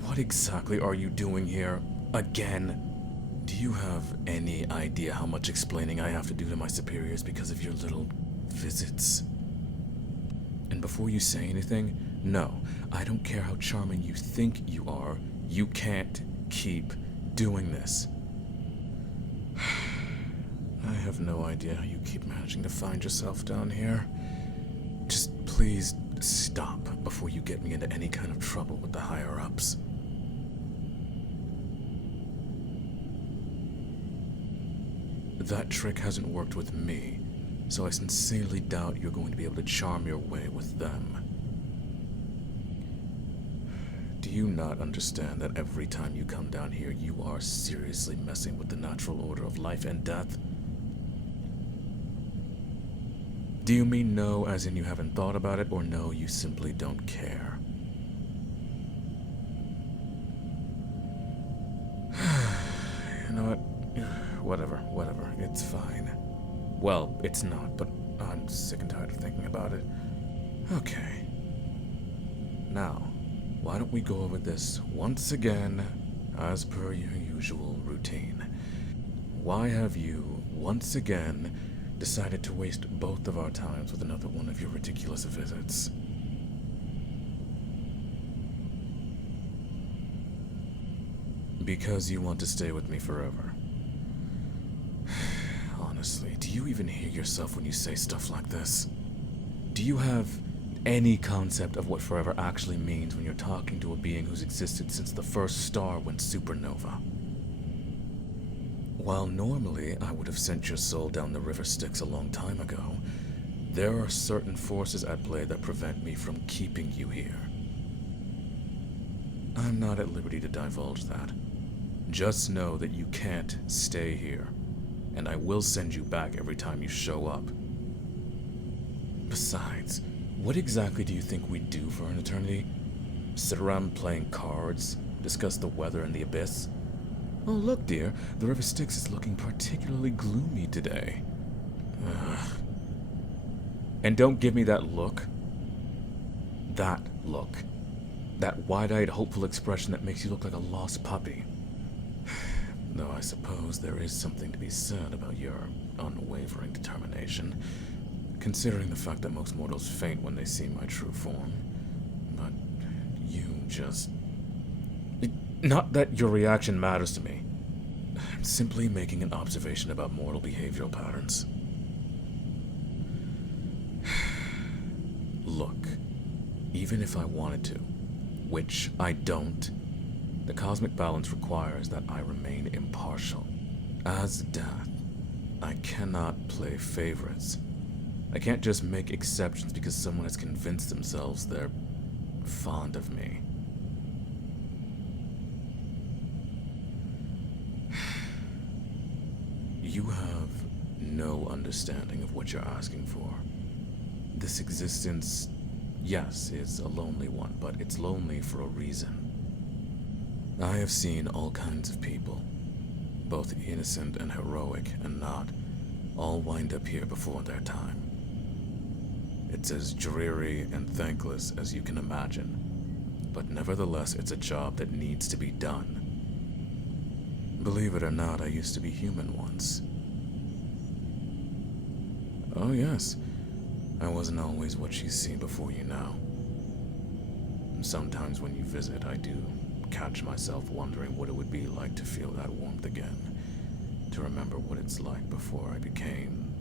What exactly are you doing here? Again? Do you have any idea how much explaining I have to do to my superiors because of your little visits? And before you say anything, no, I don't care how charming you think you are, you can't keep doing this. I have no idea how you keep managing to find yourself down here. Just please stop before you get me into any kind of trouble with the higher-ups. That trick hasn't worked with me, so I sincerely doubt you're going to be able to charm your way with them. Do you not understand that every time you come down here, you are seriously messing with the natural order of life and death? Do you mean no as in you haven't thought about it, or no, you simply don't care? You know what? Whatever, it's fine. Well, it's not, but I'm sick and tired of thinking about it. Okay. Now, why don't we go over this once again, as per your usual routine? Why have you, once again, decided to waste both of our times with another one of your ridiculous visits? Because you want to stay with me forever. Honestly, do you even hear yourself when you say stuff like this? Do you have any concept of what forever actually means when you're talking to a being who's existed since the first star went supernova? While normally I would have sent your soul down the river Styx a long time ago, there are certain forces at play that prevent me from keeping you here. I'm not at liberty to divulge that. Just know that you can't stay here, and I will send you back every time you show up. Besides, what exactly do you think we do for an eternity? Sit around playing cards, discuss the weather and the abyss? Oh, look, dear, the River Styx is looking particularly gloomy today. Ugh. And don't give me that look. That look. That wide-eyed, hopeful expression that makes you look like a lost puppy. Though I suppose there is something to be said about your unwavering determination, considering the fact that most mortals faint when they see my true form. But you just... Not that your reaction matters to me. I'm simply making an observation about mortal behavioral patterns. Look, even if I wanted to, which I don't, the cosmic balance requires that I remain impartial. As death, I cannot play favorites. I can't just make exceptions because someone has convinced themselves they're fond of me. You have no understanding of what you're asking for. This existence, yes, is a lonely one, but it's lonely for a reason. I have seen all kinds of people, both innocent and heroic and not, all wind up here before their time. It's as dreary and thankless as you can imagine, but nevertheless it's a job that needs to be done. Believe it or not, I used to be human once. Oh yes, I wasn't always what you see before you now. Sometimes when you visit, I do catch myself wondering what it would be like to feel that warmth again, to remember what it's like before I became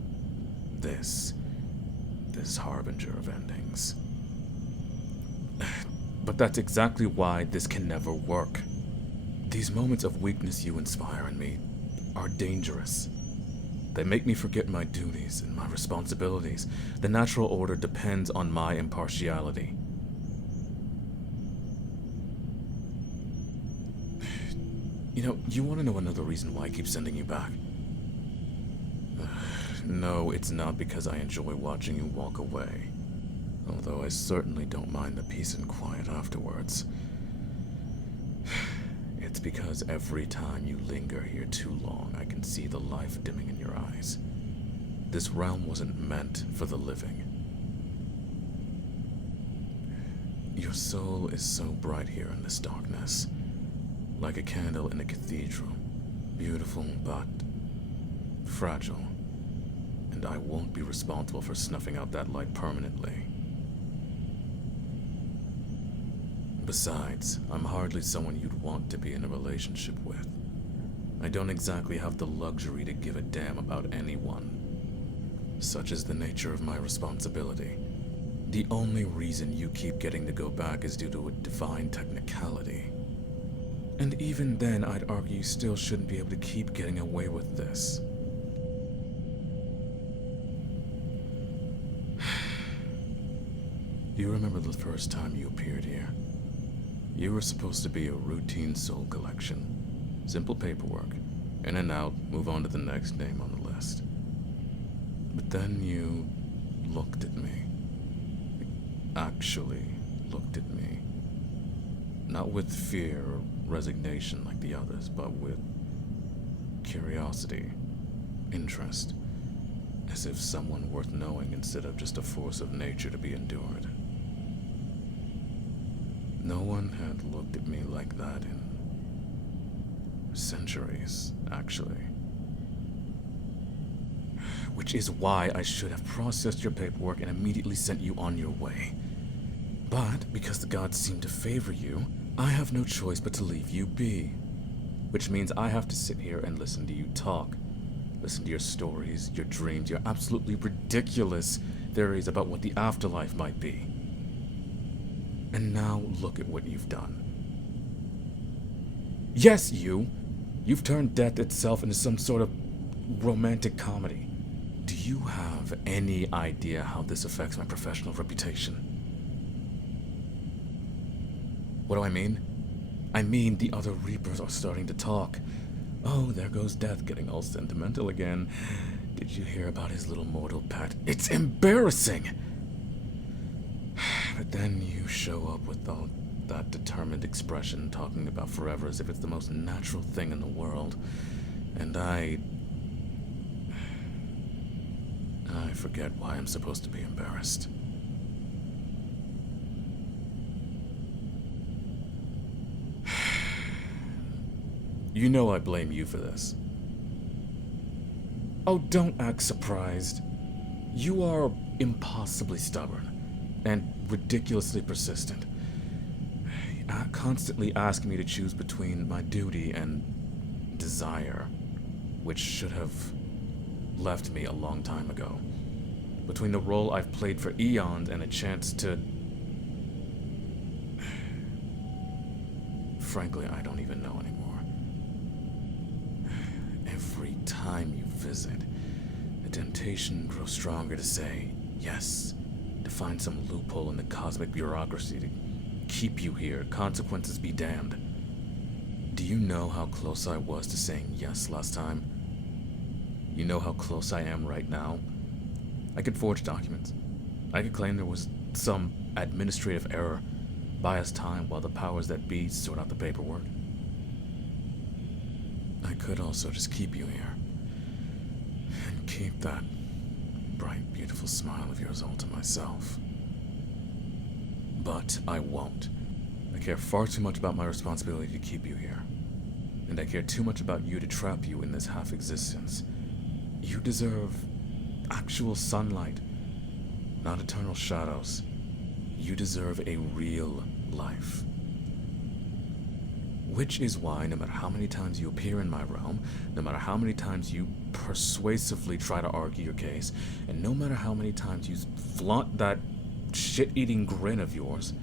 this harbinger of endings. But that's exactly why this can never work. These moments of weakness you inspire in me are dangerous. They make me forget my duties and my responsibilities. The natural order depends on my impartiality. You know, you want to know another reason why I keep sending you back? No, it's not because I enjoy watching you walk away. Although I certainly don't mind the peace and quiet afterwards. It's because every time you linger here too long, I can see the life dimming in your eyes. This realm wasn't meant for the living. Your soul is so bright here in this darkness, like a candle in a cathedral. Beautiful, but fragile. And I won't be responsible for snuffing out that light permanently. Besides, I'm hardly someone you'd want to be in a relationship with. I don't exactly have the luxury to give a damn about anyone. Such is the nature of my responsibility. The only reason you keep getting to go back is due to a divine technicality. And even then, I'd argue you still shouldn't be able to keep getting away with this. Do you remember the first time you appeared here? You were supposed to be a routine soul collection. Simple paperwork. In and out, move on to the next name on the list. But then you looked at me. Actually looked at me. Not with fear or resignation like the others, but with curiosity, interest, as if someone worth knowing instead of just a force of nature to be endured. No one had looked at me like that in centuries, actually. Which is why I should have processed your paperwork and immediately sent you on your way. But because the gods seem to favor you, I have no choice but to leave you be. Which means I have to sit here and listen to you talk. Listen to your stories, your dreams, your absolutely ridiculous theories about what the afterlife might be. And now look at what you've done. Yes, you've turned death itself into some sort of romantic comedy. Do you have any idea how this affects my professional reputation? What do I mean? I mean the other Reapers are starting to talk. Oh, there goes Death getting all sentimental again. Did you hear about his little mortal pet? It's embarrassing! But then you show up with all that determined expression, talking about forever as if it's the most natural thing in the world. And I forget why I'm supposed to be embarrassed. You know I blame you for this. Oh, don't act surprised. You are impossibly stubborn and ridiculously persistent. Constantly asking me to choose between my duty and desire, which should have left me a long time ago. Between the role I've played for eons and a chance to... Frankly, I don't even know anymore. Every time you visit, the temptation grows stronger to say yes, to find some loophole in the cosmic bureaucracy to keep you here, consequences be damned. Do you know how close I was to saying yes last time? You know how close I am right now? I could forge documents. I could claim there was some administrative error, buy us time while the powers that be sort out the paperwork. I could also just keep you here, and keep that bright, beautiful smile of yours all to myself. But I won't. I care far too much about my responsibility to keep you here. And I care too much about you to trap you in this half-existence. You deserve actual sunlight, not eternal shadows. You deserve a real life. Which is why, no matter how many times you appear in my realm, no matter how many times you persuasively try to argue your case, and no matter how many times you flaunt that shit-eating grin of yours,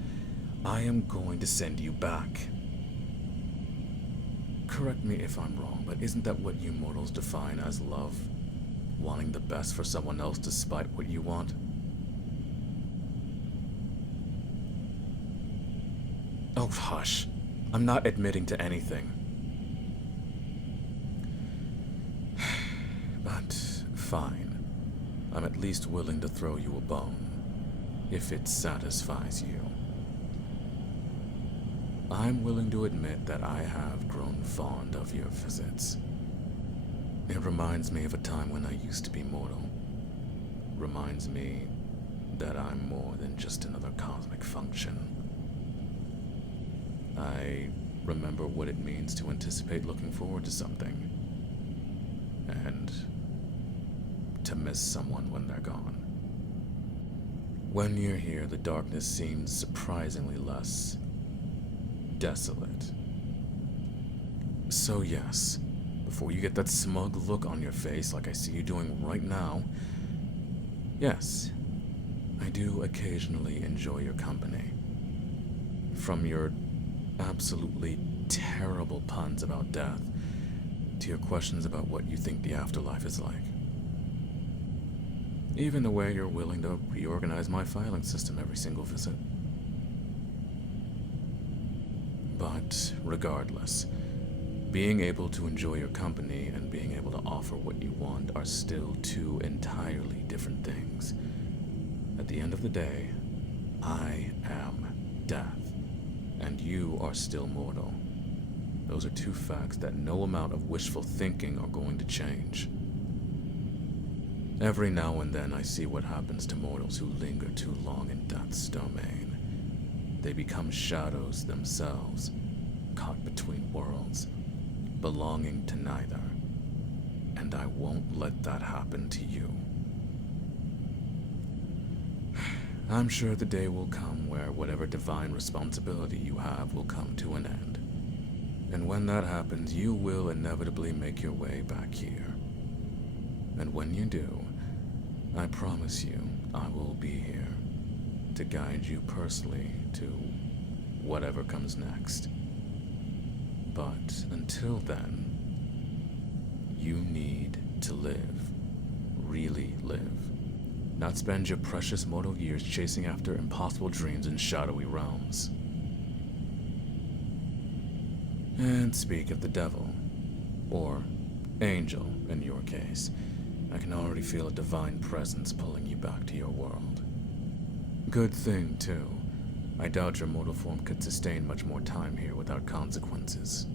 I am going to send you back. Correct me if I'm wrong, but isn't that what you mortals define as love? Wanting the best for someone else despite what you want? Oh, hush. I'm not admitting to anything. But, fine. I'm at least willing to throw you a bone, if it satisfies you. I'm willing to admit that I have grown fond of your visits. It reminds me of a time when I used to be mortal. Reminds me that I'm more than just another cosmic function. I remember what it means to anticipate looking forward to something, and to miss someone when they're gone. When you're here, the darkness seems surprisingly less desolate. So yes, before you get that smug look on your face like I see you doing right now, yes, I do occasionally enjoy your company. From your absolutely terrible puns about death, to your questions about what you think the afterlife is like. Even the way you're willing to reorganize my filing system every single visit. But regardless, being able to enjoy your company and being able to offer what you want are still two entirely different things. At the end of the day, I am death, and you are still mortal. Those are two facts that no amount of wishful thinking are going to change. Every now and then I see what happens to mortals who linger too long in death's domain. They become shadows themselves, caught between worlds, belonging to neither. And I won't let that happen to you. I'm sure the day will come where whatever divine responsibility you have will come to an end. And when that happens, you will inevitably make your way back here. And when you do, I promise you I will be here to guide you personally to whatever comes next. But until then, you need to live. Really live. Not spend your precious mortal years chasing after impossible dreams in shadowy realms. And speak of the devil, or angel in your case, I can already feel a divine presence pulling you back to your world. Good thing, too. I doubt your mortal form could sustain much more time here without consequences.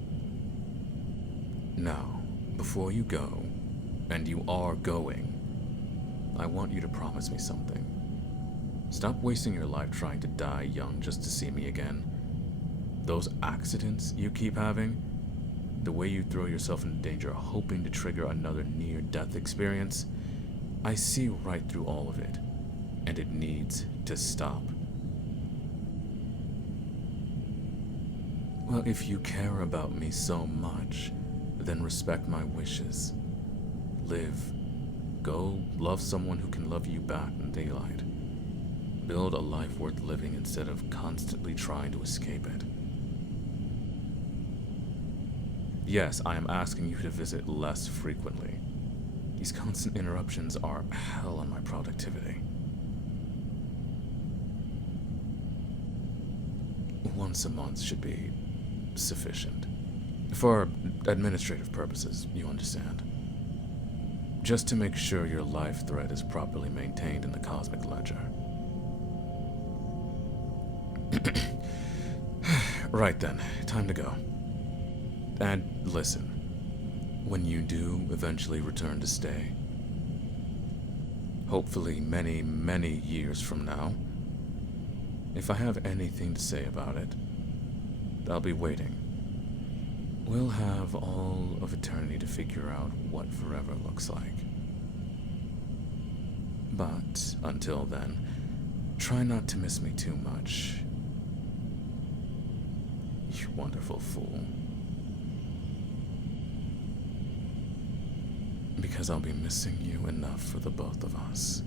Now, before you go, and you are going, I want you to promise me something. Stop wasting your life trying to die young just to see me again. Those accidents you keep having, the way you throw yourself into danger hoping to trigger another near-death experience, I see right through all of it, and it needs to stop. Well, if you care about me so much, then respect my wishes. Live. Go love someone who can love you back in daylight. Build a life worth living instead of constantly trying to escape it. Yes, I am asking you to visit less frequently. These constant interruptions are hell on my productivity. Once a month should be sufficient. For administrative purposes, you understand. Just to make sure your life thread is properly maintained in the cosmic ledger. Right then, time to go. And listen, when you do eventually return to stay, hopefully many, many years from now, if I have anything to say about it, I'll be waiting. We'll have all of eternity to figure out what forever looks like. But until then, try not to miss me too much. You wonderful fool. Because I'll be missing you enough for the both of us.